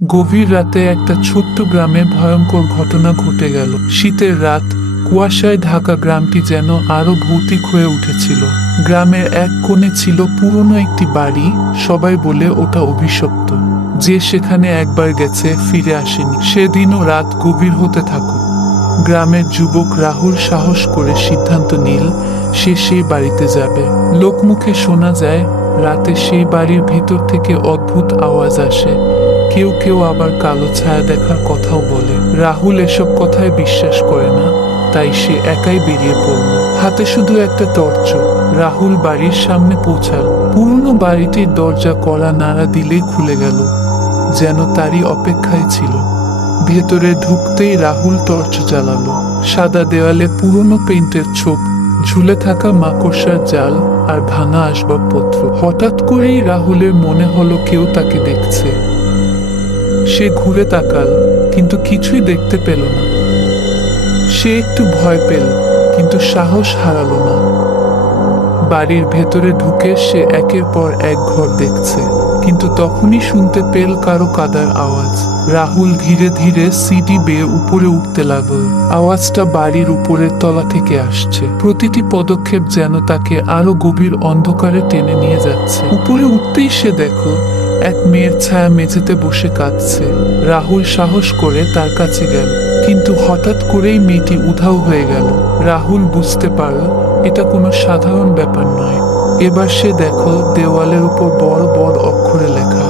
গভীর রাতে একটা ছোট্ট গ্রামে ভয়ঙ্কর ঘটনা ঘটে গেল। শীতের রাত, কুয়াশায় ঢাকা গ্রামটি যেন আরো ভৌতিক হয়ে উঠেছিল। গ্রামের এক কোণে ছিল পুরনো একটি বাড়ি, সবাই বলে ওটা অভিশপ্ত। যে সেখানে একবার গেছে ফিরে আসেনি। সেদিনও রাত গভীর হতে থাকুক। গ্রামের যুবক রাহুল সাহস করে সিদ্ধান্ত নিল সে সেই বাড়িতে যাবে। লোকমুখে শোনা যায় রাতে সেই বাড়ির ভিতর থেকে অদ্ভুত আওয়াজ আসে, কেউ কেউ আবার কালো ছায়া দেখার কথাও বলে। রাহুল এসব কথায় বিশ্বাস করে না, তাই সে একাই বেরিয়ে পড়ল, হাতে শুধু একটা টর্চ। রাহুল বাড়ির সামনে পৌঁছাল। পুরনো বাড়িটির দরজা কড়া নাড়া দিলেই খুলে গেল, যেন তারই অপেক্ষায় ছিল। ভেতরে ঢুকতেই রাহুল টর্চ জ্বালালো। সাদা দেওয়ালে পুরনো পেইন্টের ছোপ, ঝুলে থাকা মাকড়সার জাল আর ভাঙা আসবাবপত্র। হঠাৎ করেই রাহুলের মনে হলো কেউ তাকে দেখছে। সে ঘুরে তাকাল, কিন্তু কিছুই দেখতে পেল না। সে একটু ভয় পেল, কিন্তু সাহস হারালো না। বাড়ির ভেতরে ঢুকে সে একের পর এক ঘর দেখছে, কিন্তু তখনই শুনতে পেল কারো কাদার আওয়াজ। রাহুল ধীরে ধীরে সিঁড়ি বেয়ে উপরে উঠতে লাগল। আওয়াজটা বাড়ির উপরের তলা থেকে আসছে। প্রতিটি পদক্ষেপ যেন তাকে আরো গভীর অন্ধকারে টেনে নিয়ে যাচ্ছে। উপরে উঠতেই সে দেখল এক মেয়ের ছায়া মেঝেতে বসে কাঁদছে। রাহুল সাহস করে তার কাছে গেল, কিন্তু হঠাৎ করেই মেয়েটি উধাও হয়ে গেল। রাহুল বুঝতে পারল এটা কোনো সাধারণ ব্যাপার নয়। এবার সে দেখল দেওয়ালের উপর বড় বড় অক্ষরে লেখা,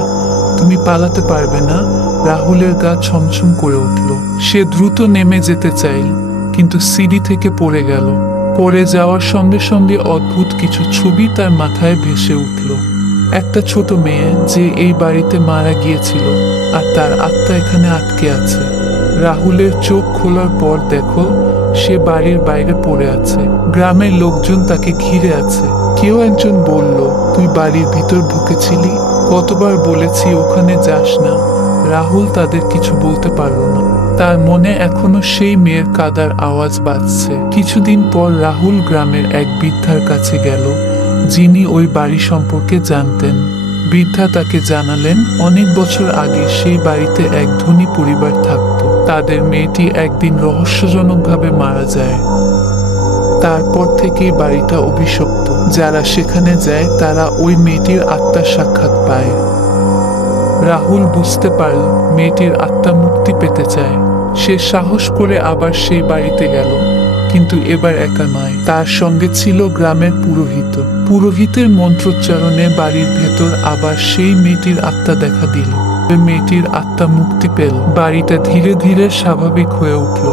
তুমি পালাতে পারবে না। রাহুলের গা ছমছম করে উঠল। সে দ্রুত নেমে যেতে চাইল, কিন্তু সিঁড়ি থেকে পড়ে গেল। পড়ে যাওয়ার সঙ্গে সঙ্গে অদ্ভুত কিছু ছবি তার মাথায় ভেসে উঠল। একটা ছোট মেয়ে যে এই বাড়িতে মারা গিয়েছিল, আর তার আত্মা এখানে আটকে আছে। রাহুলের চোখ খোলার পর দেখো সে বাড়ির বাইরে পড়ে আছে। গ্রামের লোকজন তাকে ঘিরে আছে। কেউ একজন বলল, তুই বাড়ির ভিতর ঢুকেছিলি? কতবার বলেছি ওখানে যাস না। রাহুল তাদের কিছু বলতে পারল না। তার মনে এখনো সেই মেয়ের কাদার আওয়াজ বাজছে। কিছুদিন পর রাহুল গ্রামের এক বৃদ্ধার কাছে গেল, যিনি ওই বাড়ি সম্পর্কে জানতেন। বৃদ্ধা তাকে জানালেন অনেক বছর আগে সেই বাড়িতে এক ধনী পরিবার থাকত। তাদের মেয়েটি একদিন রহস্যজনকভাবে মারা যায়। তারপর থেকেই বাড়িটা অভিশপ্ত। যারা সেখানে যায় তারা ওই মেয়েটির আত্মার সাক্ষাৎ পায়। রাহুল বুঝতে পারল মেয়েটির আত্মা মুক্তি পেতে চায়। সে সাহস করে আবার সেই বাড়িতে গেল, কিন্তু এবার একা নয়, তার সঙ্গে ছিল গ্রামের পুরোহিত। পুরোহিতের মন্ত্রোচ্চারণে বাড়ির ভেতর আবার সেই মেয়েটির আত্মা দেখা দিল। মেয়েটির আত্মা মুক্তি পেল। বাড়িটা ধীরে ধীরে স্বাভাবিক হয়ে উঠল।